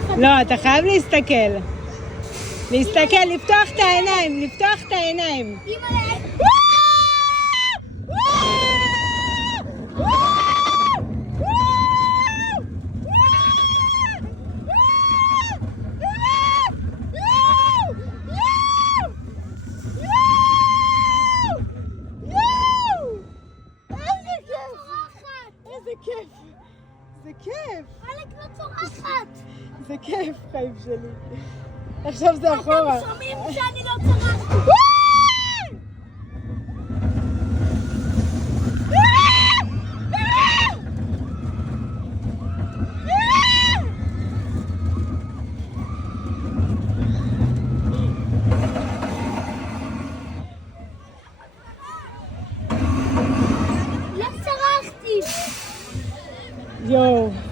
צורחת. לא, אתה חייב להסתכל. להסתכל, לפתוח את העיניים, לפתוח את העיניים. אימא'לה. איזה כיף. זה כיף. אלק לא צורחת. זה כיף, חיים שלי. עכשיו זה אחורה. אתם שומעים שאני לא צורחת.